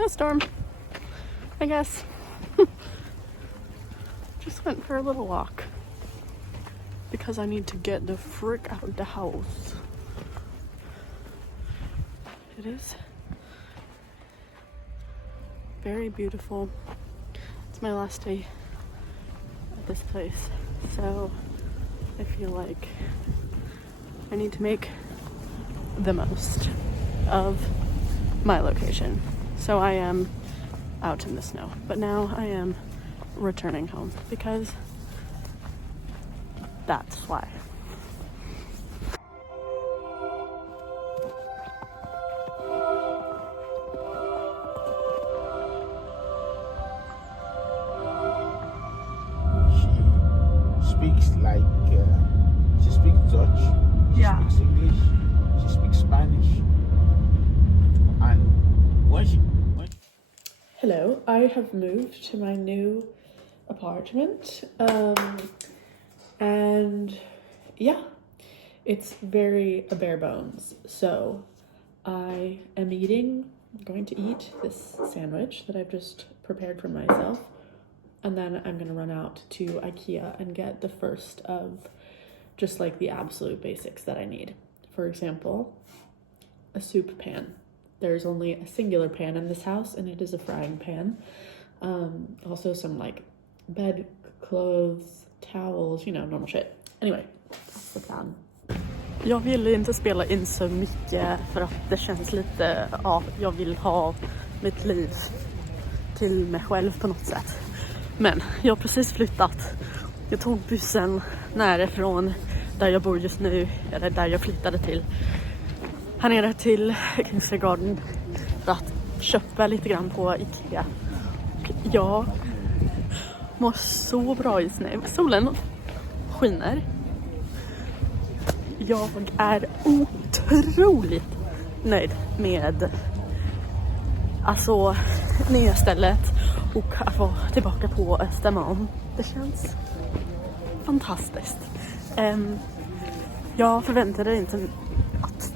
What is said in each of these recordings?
Snowstorm, I guess. Just went for a little walk because I need to get the frick out of the house. It is very beautiful. It's my last day at this place, so I feel like I need to make the most of my location. So I am out in the snow, but now I am returning home because that's why. She speaks Dutch, she Yeah. speaks English, she speaks Spanish, and when she Hello, I have moved to my new apartment, and yeah, it's very bare bones. So I am going to eat this sandwich that I've just prepared for myself, and then I'm gonna run out to IKEA and get the first of just like the absolute basics that I need. For example, a soup pan. There's only a singular pan in this house, and it is a frying pan. Also some like bed clothes, towels, you know, normal shit. Anyway, that's the plan. Jag ville inte spela in så mycket för att det känns lite, ja, jag vill ha mitt liv till mig själv på något sätt. Men jag har precis flyttat. Jag tog bussen närifrån där jag bor just nu, eller där jag flyttade till, här nere till Kingsgarden för att köpa lite grann på IKEA. Och jag mår så bra just nu. Solen skiner. Jag är otroligt nöjd med nya stället och att vara tillbaka på Östermalm. Det känns fantastiskt. Jag förväntade inte att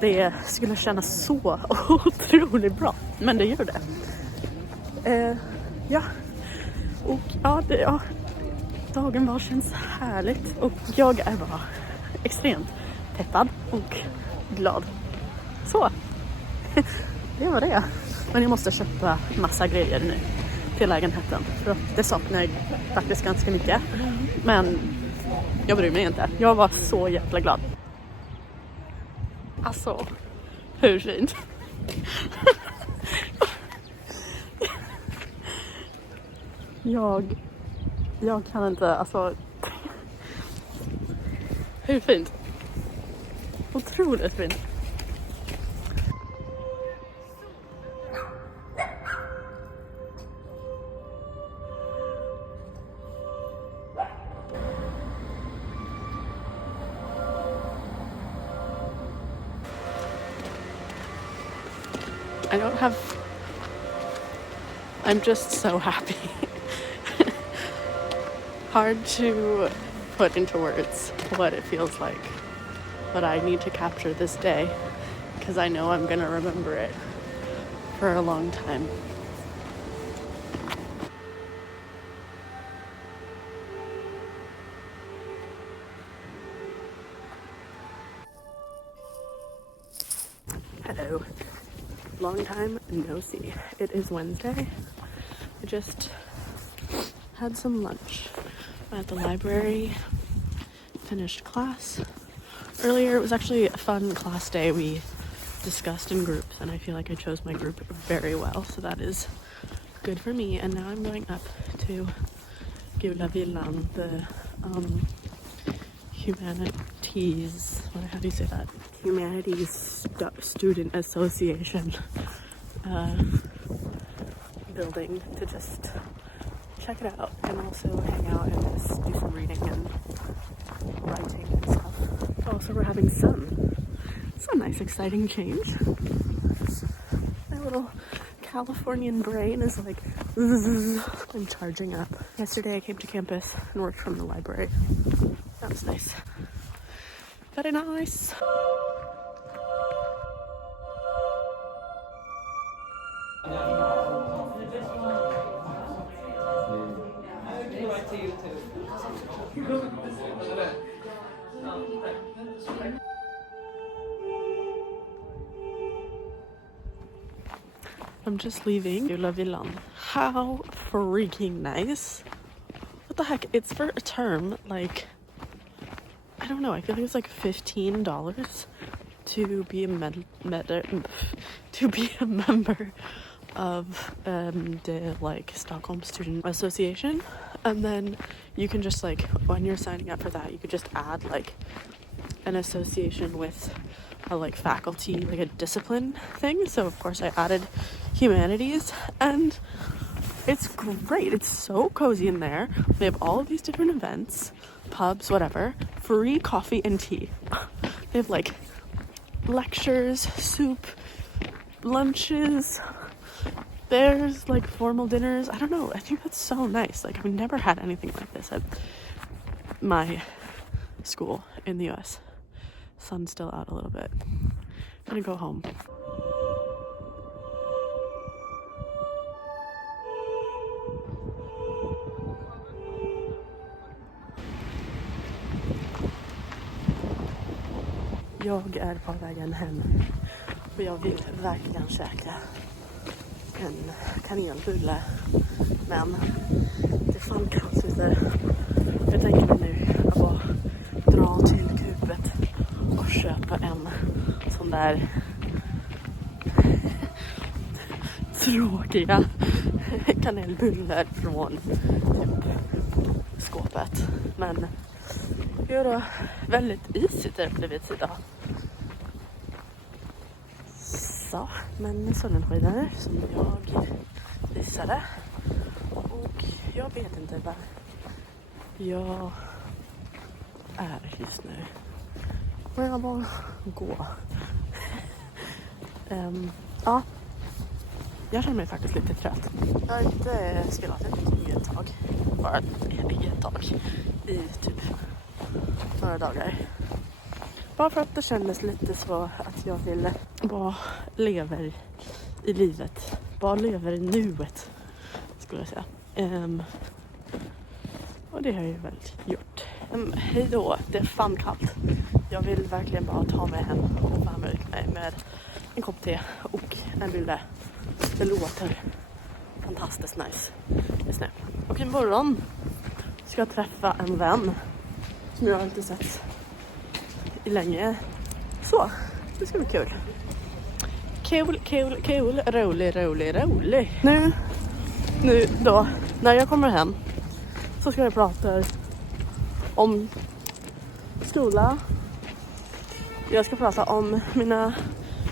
det skulle kännas så otroligt bra, men det gör det. Ja, och ja, dagen bara känns härligt och jag är bara extremt peppad och glad. Så, det var det. Men jag måste köpa massa grejer nu till lägenheten för att det saknar jag faktiskt ganska mycket. Men jag bryr mig inte. Jag var så jävla glad. Alltså, hur fint? Jag kan inte, alltså. Hur fint? Otroligt fint. I'm just so happy. Hard to put into words what it feels like, but I need to capture this day because I know I'm gonna remember it for a long time. Hello. Long time no see. It is Wednesday. I just had some lunch at the library, finished class. Earlier it was actually a fun class day. We discussed in groups and I feel like I chose my group very well, so that is good for me. And now I'm going up to Gula Villan, the humanities, how do you say that? Humanities Student Association building to just check it out and also hang out and just do some reading and writing and stuff. Also, we're having sun. It's a nice, exciting change. My little Californian brain is like, I'm charging up. Yesterday I came to campus and worked from the library. That was nice. Very nice. I'm just leaving Gula Villan. How freaking nice. What the heck? It's for a term, like, I don't know, I feel like it's like $15 to be a member of the like Stockholm Student Association. And then you can just like, when you're signing up for that, you could just add like an association with a like faculty, like a discipline thing. So of course I added humanities, and it's great. It's so cozy in there. They have all of these different events, pubs, whatever, free coffee and tea. They have like lectures, soup, lunches. There's like formal dinners. I don't know. I think that's so nice. Like, I've never had anything like this at my school in the US. Sun's still out a little bit. I'm gonna go home. Jag är på vägen hem och jag vill verkligen käka en kanelbulle, men det är fan kallt ute. Jag tänker mig nu att bara dra till Kupet och köpa en sån där tråkiga kanelbullar från typ skåpet. Men det är då väldigt isigt där bredvid idag. Så, men solen som jag visade. Och jag vet inte vad jag är just nu. Men jag bara gå. Ja, jag känner mig faktiskt lite trött. Jag har inte spelat i ett tag. Bara i ett tag. I typ några dagar. Bara för att det kändes lite så att jag ville bara leva i livet. Bara leva i nuet, skulle jag säga. Och det har jag ju väl gjort. Hej då, det är fan kallt. Jag vill verkligen bara ta mig hem och värma ut mig med en kopp te och en bulle. Det låter fantastiskt nice just nu. Och imorgon ska jag träffa en vän som jag inte sett i länge. Så, det ska bli kul. Kul, rolig. Nu då, när jag kommer hem så ska jag prata om skola. Jag ska prata om mina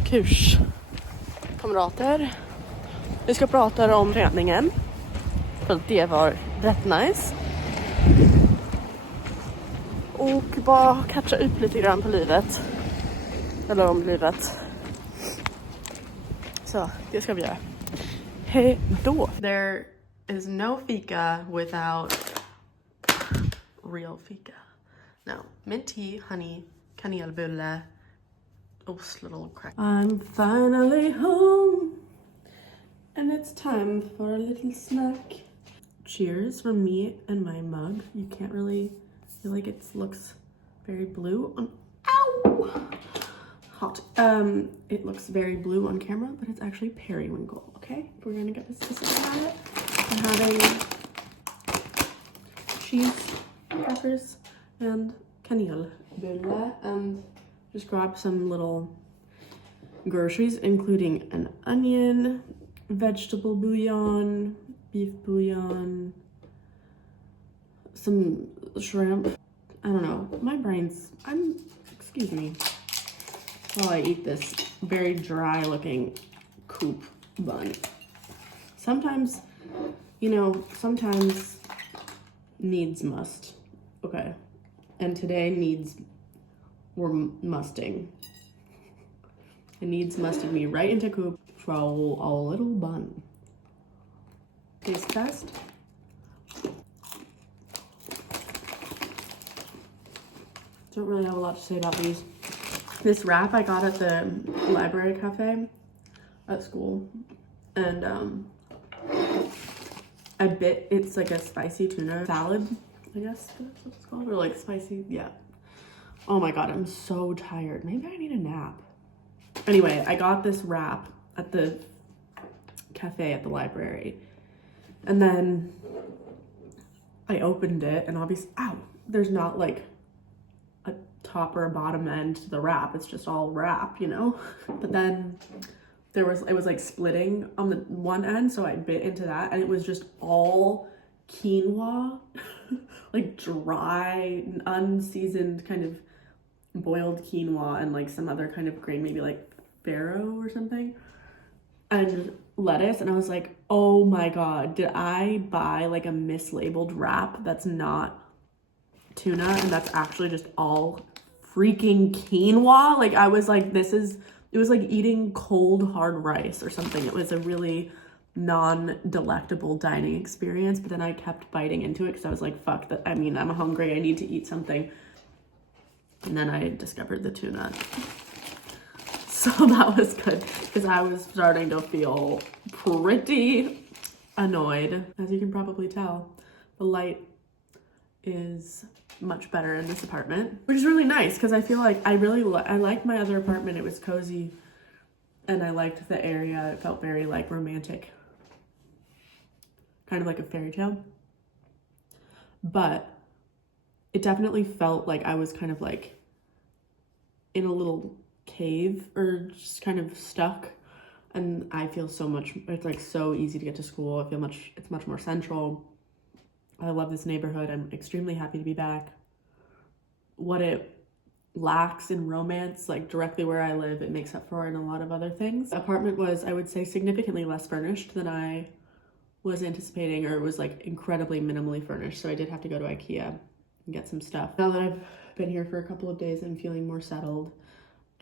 kurskamrater. Vi ska prata om träningen. För det var rätt nice. Och bara catcha upp lite grann på livet. Eller om livet. Så, det ska vi göra. Hej då! There is no fika without real fika. No, mint tea, honey, kanelbulle, ost, little crack. I'm finally home. And it's time for a little snack. Cheers from me and my mug. You can't really feel like it looks very blue on hot. It looks very blue on camera, but it's actually periwinkle. Okay, we're gonna get this specific on it. I'm having cheese crackers and kanelbulle, and just grab some little groceries, including an onion, vegetable bouillon, beef bouillon, some shrimp. I don't know, my brain's, excuse me, while I eat this very dry looking coop bun. Sometimes, sometimes needs must. Okay, and today needs were musting. It needs musted me right into coop for a little bun. Taste test. Don't really have a lot to say about these. This wrap I got at the library cafe at school. And I bit, it's like a spicy tuna salad, I guess that's what it's called, or like spicy, yeah. Oh my God, I'm so tired. Maybe I need a nap. Anyway, I got this wrap at the cafe at the library, and then I opened it, and obviously, ow, there's not like a top or a bottom end to the wrap. It's just all wrap, you know? But then it was like splitting on the one end, so I bit into that, and it was just all quinoa, like dry, unseasoned kind of boiled quinoa and like some other kind of grain, maybe like farro or something, and lettuce. And I was like, oh my God, did I buy like a mislabeled wrap that's not tuna and that's actually just all freaking quinoa? Like, I was like, it was like eating cold hard rice or something. It was a really non-delectable dining experience, but then I kept biting into it because I was like, fuck that, I mean, I'm hungry, I need to eat something. And then I discovered the tuna. So that was good because I was starting to feel pretty annoyed. As you can probably tell, the light is much better in this apartment, which is really nice because I feel like I liked my other apartment. It was cozy and I liked the area. It felt very like romantic, kind of like a fairy tale. But it definitely felt like I was kind of like in a little cave or just kind of stuck. And I feel it's like so easy to get to school. I feel it's much more central. I love this neighborhood. I'm extremely happy to be back. What it lacks in romance, like directly where I live, it makes up for in a lot of other things. The apartment was, I would say, significantly less furnished than I was anticipating, or it was like incredibly minimally furnished. So I did have to go to IKEA and get some stuff. Now that I've been here for a couple of days, I'm feeling more settled,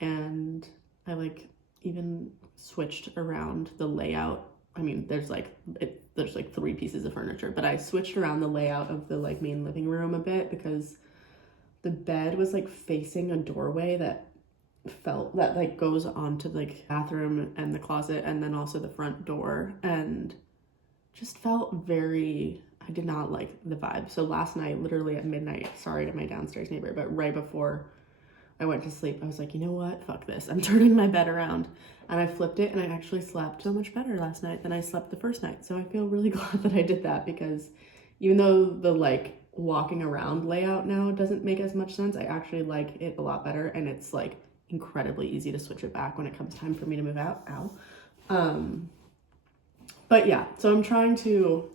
and I like even switched around the layout. I mean, there's like 3 pieces of furniture, but I switched around the layout of the like main living room a bit because the bed was like facing a doorway that like goes onto like bathroom and the closet and then also the front door, and just felt very, I did not like the vibe. So last night, literally at midnight, sorry to my downstairs neighbor, but right before I went to sleep, I was like, you know what? Fuck this. I'm turning my bed around. And I flipped it, and I actually slept so much better last night than I slept the first night. So I feel really glad that I did that, because even though the like walking around layout now doesn't make as much sense, I actually like it a lot better. And it's like incredibly easy to switch it back when it comes time for me to move out. But yeah, so I'm trying to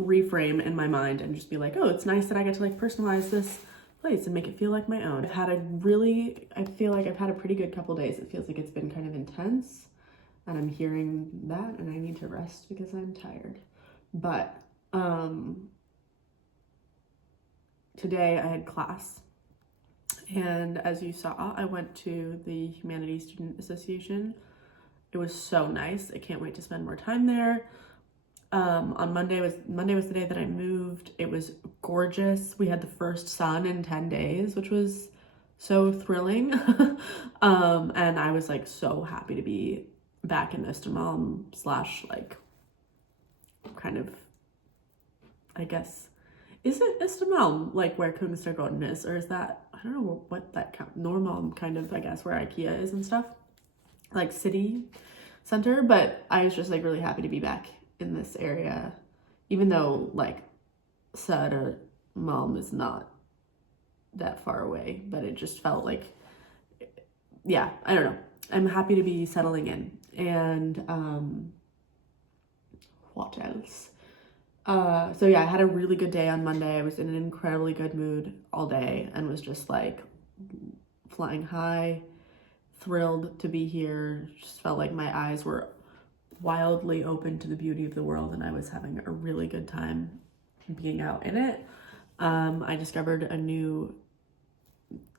reframe in my mind and just be like, oh, it's nice that I get to like personalize this place and make it feel like my own. I feel like I've had a pretty good couple days. It feels like it's been kind of intense, and I'm hearing that, and I need to rest because I'm tired. But today I had class, and as you saw, I went to the Humanities Student Association. It was so nice. I can't wait to spend more time there. On Monday was the day that I moved. It was gorgeous. We had the first sun in 10 days, which was so thrilling. And I was like so happy to be back in Östermalm / like kind of, I guess, is it Östermalm like where Kungsträdgården is, or is that, I don't know what that Norrmalm kind of, I guess, where IKEA is and stuff, like city center. But I was just like really happy to be back in this area, even though like Södermalm is not that far away, but it just felt like, yeah, I don't know. I'm happy to be settling in. And what else? So yeah, I had a really good day on Monday. I was in an incredibly good mood all day and was just like flying high, thrilled to be here. Just felt like my eyes were wildly open to the beauty of the world, and I was having a really good time being out in it. I discovered a new,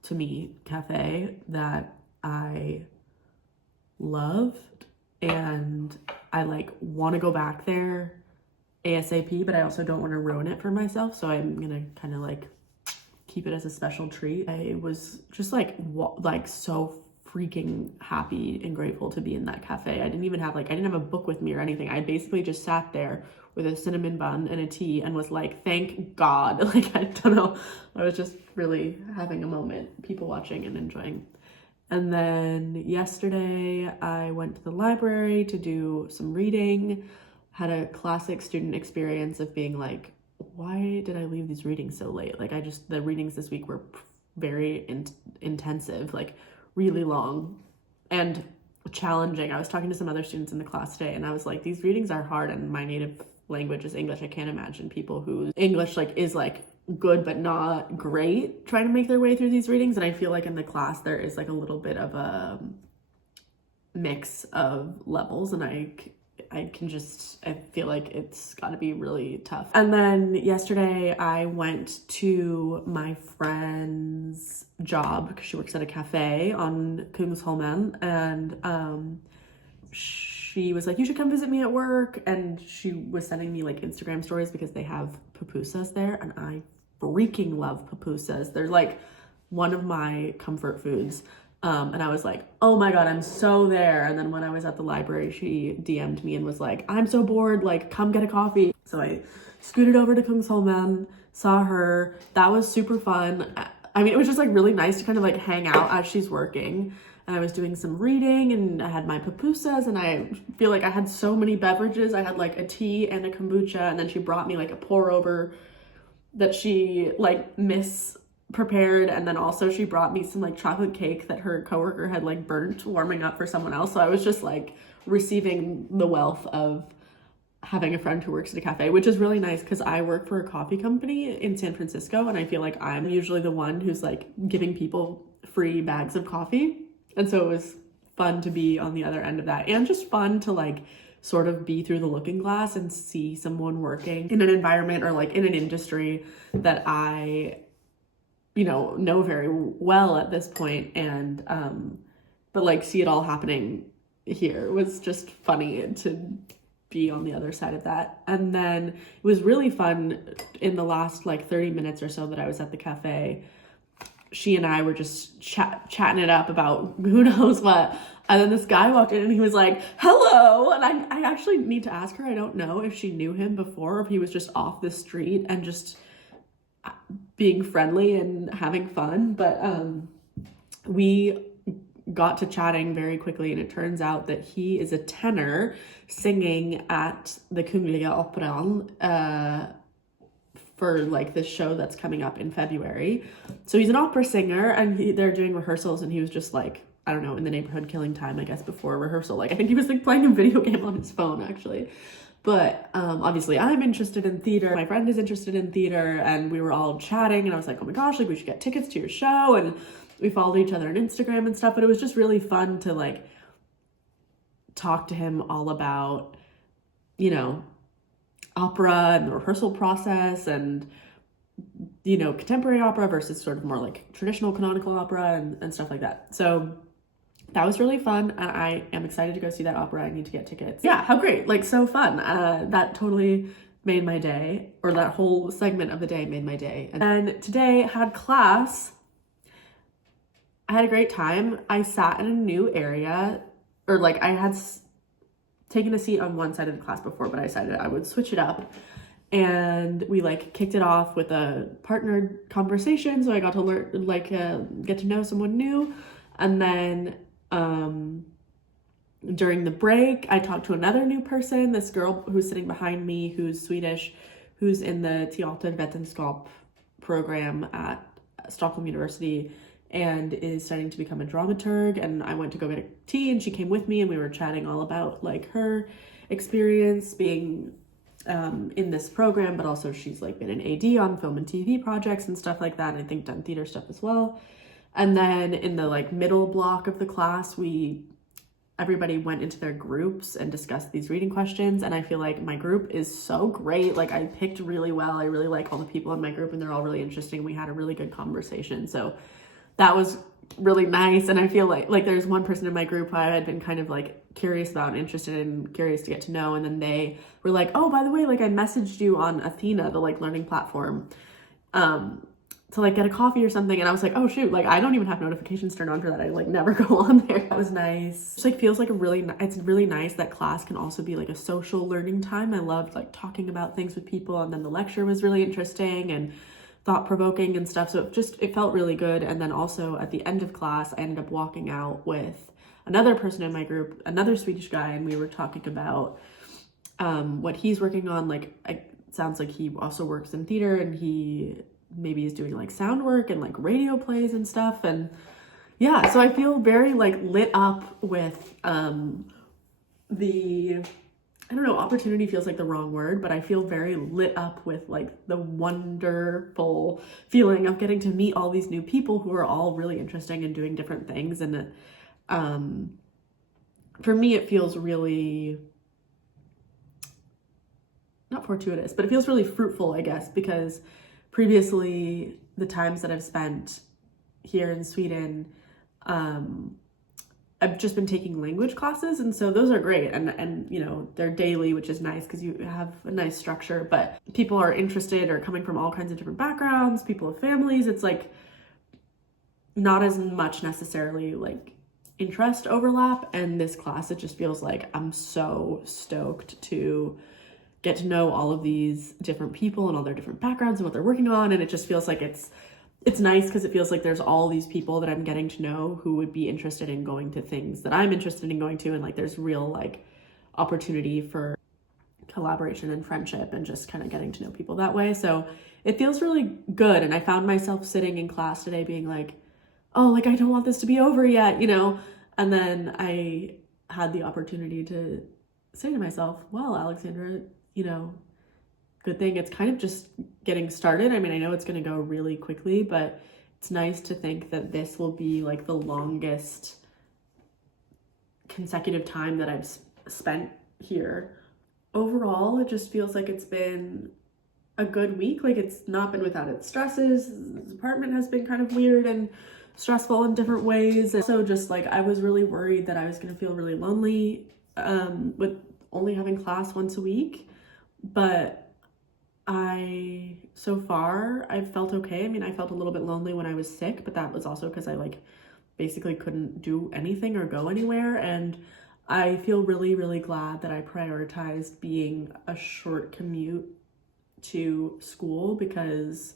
to me, cafe that I loved, and I like want to go back there ASAP, but I also don't want to ruin it for myself, so I'm gonna kind of like keep it as a special treat. I was just like so freaking happy and grateful to be in that cafe. I didn't have a book with me or anything. I basically just sat there with a cinnamon bun and a tea and was like, thank God. Like, I don't know. I was just really having a moment, people watching and enjoying. And then yesterday I went to the library to do some reading, had a classic student experience of being like, why did I leave these readings so late? Like, the readings this week were very intensive, like really long and challenging. I was talking to some other students in the class today and I was like, these readings are hard and my native language is English. I can't imagine people whose English is good but not great trying to make their way through these readings. And I feel like in the class there is a little bit of a mix of levels, and I feel like it's got to be really tough. And then yesterday I went to my friend's job because she works at a cafe on Kungsholmen, and she was like, you should come visit me at work. And she was sending me Instagram stories because they have pupusas there, and I freaking love pupusas. They're one of my comfort foods. And I was like, oh my God, I'm so there. And then when I was at the library, she DM'd me and was like, I'm so bored, come get a coffee. So I scooted over to Kungsholmen, saw her. That was super fun. I mean, it was just really nice to kind of hang out as she's working. And I was doing some reading and I had my pupusas, and I feel like I had so many beverages. I had a tea and a kombucha, and then she brought me a pour over that she prepared, and then also she brought me some chocolate cake that her coworker had burnt warming up for someone else. So I was just receiving the wealth of having a friend who works at a cafe, which is really nice because I work for a coffee company in San Francisco, and I feel like I'm usually the one who's giving people free bags of coffee. And so it was fun to be on the other end of that, and just fun to sort of be through the looking glass and see someone working in an environment or in an industry that I know very well at this point, and but see it all happening here was just funny to be on the other side of that. And then it was really fun in the last 30 minutes or so that I was at the cafe. She and I were just chatting it up about who knows what, and then this guy walked in and he was like, hello. And I actually need to ask her, I don't know if she knew him before or if he was just off the street and just being friendly and having fun, but we got to chatting very quickly, and it turns out that he is a tenor singing at the Kungliga Operan for this show that's coming up in February. So he's an opera singer, and they're doing rehearsals, and he was just I don't know, in the neighborhood killing time, I guess, before rehearsal. I think he was playing a video game on his phone actually. But obviously I'm interested in theater. My friend is interested in theater, and we were all chatting, and I was like, oh my gosh, we should get tickets to your show. And we followed each other on Instagram and stuff, but it was just really fun to talk to him all about, opera and the rehearsal process, and, contemporary opera versus sort of more traditional canonical opera and stuff like that. So that was really fun, and I am excited to go see that opera. I need to get tickets. Yeah, how great. So fun. That totally made my day, or that whole segment of the day made my day. And today had class. I had a great time. I sat in a new area, or I had taken a seat on one side of the class before, but I decided I would switch it up. And we kicked it off with a partnered conversation, so I got to learn, get to know someone new. And then during the break, I talked to another new person, this girl who's sitting behind me, who's Swedish, who's in the Teatervetenskap program at Stockholm University and is studying to become a dramaturg. And I went to go get a tea, and she came with me, and we were chatting all about her experience being in this program, but also she's been an AD on film and TV projects and stuff like that, and I think done theater stuff as well. And then in the middle block of the class, everybody went into their groups and discussed these reading questions, and I feel like my group is so great. I picked really well. I really like all the people in my group, and they're all really interesting. We had a really good conversation, so that was really nice. And I feel like there's one person in my group who I had been kind of curious about and interested in, curious to get to know, and then they were like, oh, by the way, I messaged you on Athena, the learning platform, to like get a coffee or something, and I was like, oh shoot, like I don't even have notifications turned on for that. I like never go on there. That was nice. Just like feels like it's really nice that class can also be like a social learning time. I loved like talking about things with people, and then the lecture was really interesting and thought-provoking and stuff, so it felt really good. And then also at the end of class, I ended up walking out with another person in my group, another Swedish guy, and we were talking about what he's working on. Like it sounds like he also works in theater, and he maybe is doing like sound work and like radio plays and stuff. And yeah, so I feel very like lit up with I don't know, opportunity feels like the wrong word, but I feel very lit up with like the wonderful feeling of getting to meet all these new people who are all really interesting and doing different things. And for me, it feels really, not fortuitous, but it feels really fruitful, I guess, because previously the times that I've spent here in Sweden, I've just been taking language classes, and so those are great, and you know, they're daily, which is nice because you have a nice structure, but people are interested or coming from all kinds of different backgrounds, people have families. It's like not as much necessarily like interest overlap, and this class, it just feels like I'm so stoked to get to know all of these different people and all their different backgrounds and what they're working on. And it just feels like it's nice because it feels like there's all these people that I'm getting to know who would be interested in going to things that I'm interested in going to, and like there's real like opportunity for collaboration and friendship and just kind of getting to know people that way. So it feels really good. And I found myself sitting in class today being like, oh, like I don't want this to be over yet, you know. And then I had the opportunity to say to myself, well, Alexandra, you know, good thing it's kind of just getting started. I mean, I know it's going to go really quickly, but it's nice to think that this will be like the longest consecutive time that I've spent here. Overall, it just feels like it's been a good week. Like it's not been without its stresses. This apartment has been kind of weird and stressful in different ways. And so just like I was really worried that I was going to feel really lonely with only having class once a week. But so far, I've felt okay. I mean, I felt a little bit lonely when I was sick, but that was also because I like basically couldn't do anything or go anywhere. And I feel really, really glad that I prioritized being a short commute to school, because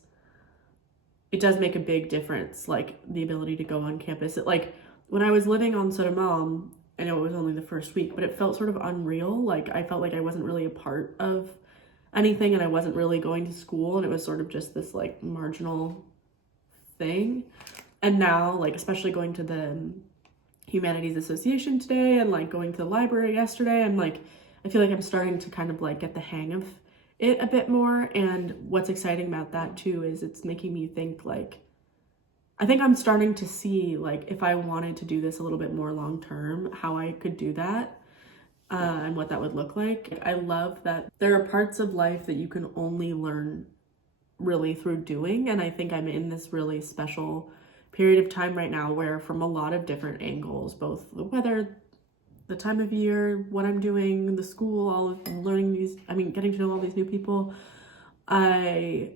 it does make a big difference, like the ability to go on campus. It, like when I was living on Södermalm, I know it was only the first week, but it felt sort of unreal. Like I felt like I wasn't really a part of anything, and I wasn't really going to school, and it was sort of just this like marginal thing. And now, like especially going to the Humanities Association today and like going to the library yesterday, I'm like, I feel like I'm starting to kind of like get the hang of it a bit more. And what's exciting about that too is it's making me think, like I think I'm starting to see like if I wanted to do this a little bit more long term, how I could do that. And what that would look like. I love that there are parts of life that you can only learn really through doing. And I think I'm in this really special period of time right now where, from a lot of different angles, both the weather, the time of year, what I'm doing, the school, all of learning getting to know all these new people, I'm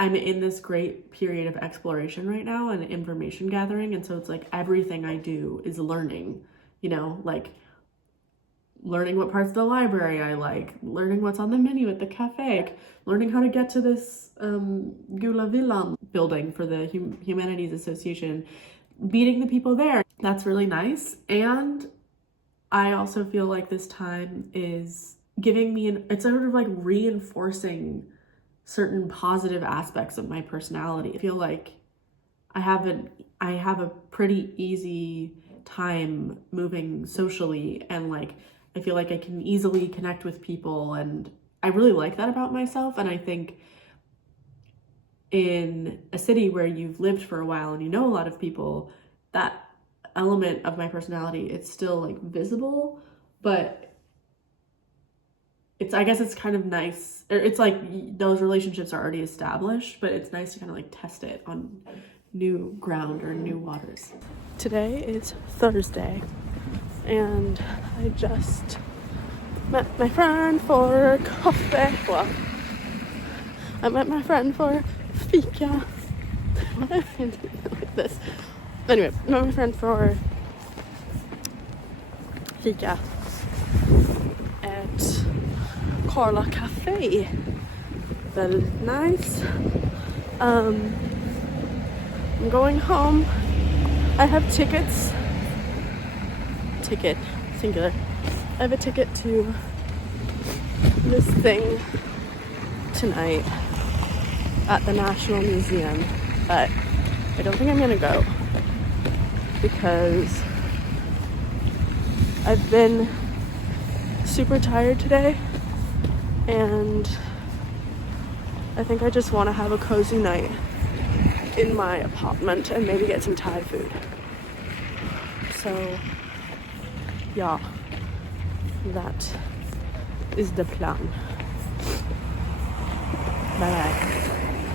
in this great period of exploration right now and information gathering. And so it's like everything I do is learning, you know, like learning what parts of the library I like, learning what's on the menu at the cafe, like learning how to get to this Gula Villan building for the Humanities Association, meeting the people there. That's really nice. And I also feel like this time is giving me it's sort of like reinforcing certain positive aspects of my personality. I feel like I have a pretty easy time moving socially, and like I feel like I can easily connect with people, and I really like that about myself. And I think in a city where you've lived for a while and you know a lot of people, that element of my personality, it's still like visible, but I guess it's kind of nice. It's like those relationships are already established, but it's nice to kind of like test it on new ground or new waters. Today is Thursday, and I just met my friend for coffee. Well, I met my friend for fika, Why am I doing it like this? Anyway, I'm with my friend for fika at Carla Cafe. Very nice. I'm going home. I have tickets. Ticket, singular. I have a ticket to this thing tonight at the National Museum, but I don't think I'm gonna go because I've been super tired today and I think I just want to have a cozy night in my apartment and maybe get some Thai food. So yeah, that is the plan. Bye bye.